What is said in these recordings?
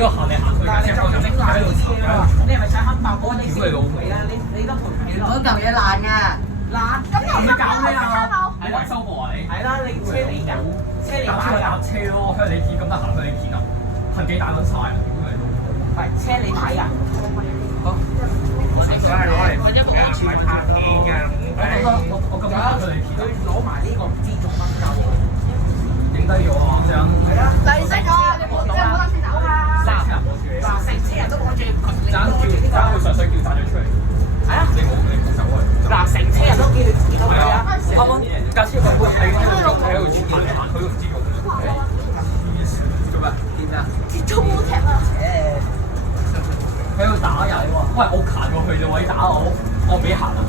個行嚟行去，但係你就咁爛啲嘢喎，你係咪想黑白波啲屌你老母啊？你都賠唔起嗰嚿嘢爛㗎，爛，咁又唔搞咩啊？係維修部啊你？係啦，你車你㗎，車你買㗎，搭車咯，向你片咁得閒向你片啊，痕幾大撚晒啊！屌你老母！唔係車你買㗎。好，我係攞嚟唔係拍片㗎，我咁樣向你片啊！佢攞埋呢個唔知做乜鳩。影低咗啊！咁樣。係啦。嚟識咗，你唔好等先走啊！嗱，成車人都攞住，你爭佢上水叫賺咗出嚟。係啊。你冇走啊！嗱，成車人都見到佢啊！啱啱架車佢會喺度行嚟行去都唔知做咩。做咩？點啊？接觸冇踢啊！喺度打人喎！喂，我行過去你位打我俾行啊！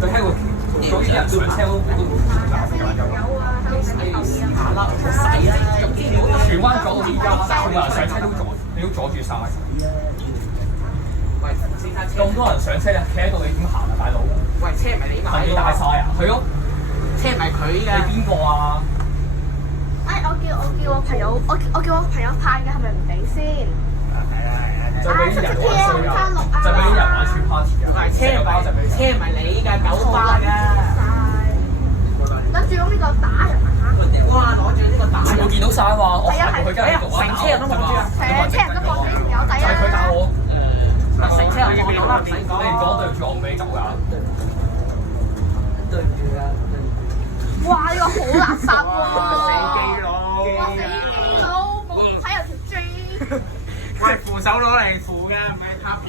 佢喺度嗰啲人上車都下啦，使啦，荃灣左邊全部人上車都阻，你都阻住晒。喂，先生車，咁多人上車啊，企喺度你點行啊，大佬？喂，車唔係你買痕幾大晒啊？係咯，車唔係佢你㗎。邊個啊？哎，我叫我朋友，我叫我朋友派嘅，係咪唔俾先？就俾啲人玩衰啊！就俾啲人玩串 party 啊！唔係車唔係車唔係你㗎，九巴㗎。諗住用呢個打人啊！哇，攞住呢個打人，全部見到晒啊嘛！我行過去跟住度成車人都望住啊！成車人都望住呢條友仔就係佢打啊！我。成車人望到啦，唔使講。你唔講對住我唔俾你走㗎。對唔住啊！哇！呢個好垃圾喎！死基佬，哇！死基佬，冇睇有條 J。喂，扶手攞嚟扶㗎，唔係拍片。